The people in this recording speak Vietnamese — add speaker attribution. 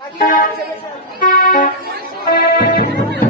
Speaker 1: Thank you.